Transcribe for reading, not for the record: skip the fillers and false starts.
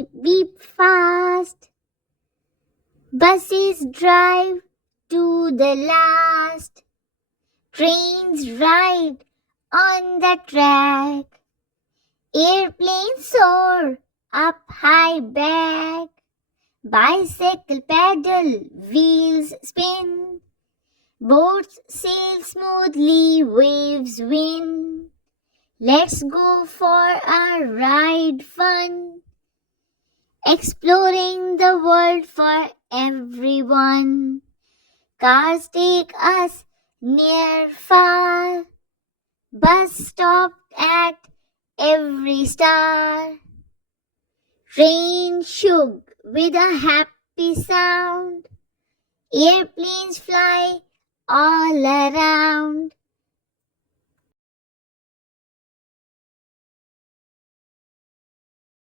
beep, beep fast. Buses drive to the last. Trains ride on the track. Airplanes soar up high back. Bicycle pedal, wheels spin. Boats sail smoothly, waves win. Let's go for a ride fun. Exploring the world for everyone. Cars take us near far. Bus stopped at every star. Train shook with a happy sound. Airplanes fly all around.